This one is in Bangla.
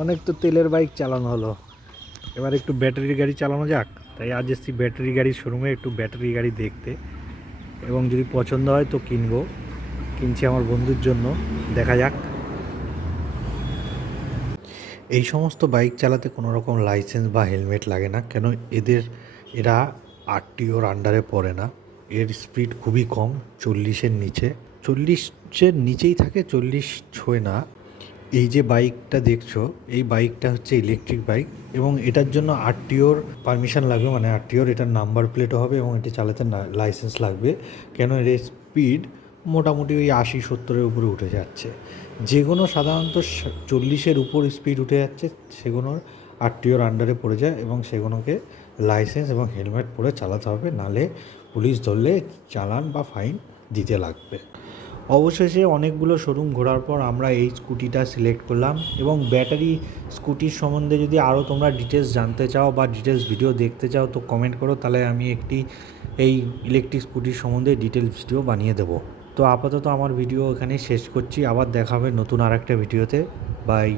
অনেক তো তেলের বাইক চালানো হলো, এবার একটু ব্যাটারি গাড়ি চালানো যাক। তাই আজ এসছি ব্যাটারি গাড়ির শোরুমে একটু ব্যাটারি গাড়ি দেখতে, এবং যদি পছন্দ হয় তো কিনবো। কিনছি আমার বন্ধুর জন্য, দেখা যাক। এই সমস্ত বাইক চালাতে কোনো রকম লাইসেন্স বা হেলমেট লাগে না, কেন এরা আরটিওর আন্ডারে পড়ে না। এর স্পিড খুবই কম, 40-এর নিচে, 40-এর নিচেই থাকে, 40 ছোঁয় না। এই যে বাইকটা দেখছো, এই বাইকটা হচ্ছে ইলেকট্রিক বাইক, এবং এটার জন্য আরটিওর পারমিশন লাগবে, মানে আরটিওর এটার নাম্বার প্লেটও হবে এবং এটি চালাতে লাইসেন্স লাগবে। কেন এর স্পিড মোটামুটি ওই 80-70-এর উপরে উঠে যাচ্ছে। যেগুলো সাধারণত 40-এর উপর স্পিড উঠে যাচ্ছে সেগুলোর আরটিওর আন্ডারে পড়ে যায়, এবং সেগুলোকে লাইসেন্স এবং হেলমেট পরে চালাতে হবে, নালে পুলিশ ধরলে চালান বা ফাইন দিতে লাগবে। অবশেষে অনেকগুলো শোরুম ঘোরার পর আমরা এই স্কুটিটা সিলেক্ট করলাম। এবং ব্যাটারি স্কুটির সম্বন্ধে যদি আরও তোমরা ডিটেলস জানতে চাও বা ডিটেলস ভিডিও দেখতে চাও তো কমেন্ট করো, তাহলে আমি একটি এই ইলেকট্রিক স্কুটির সম্বন্ধে ডিটেলস ভিডিও বানিয়ে দেবো। তো আপাতত আমার ভিডিও এখানেই শেষ করছি, আবার দেখা হবে নতুন আরেকটা ভিডিওতে। বাই।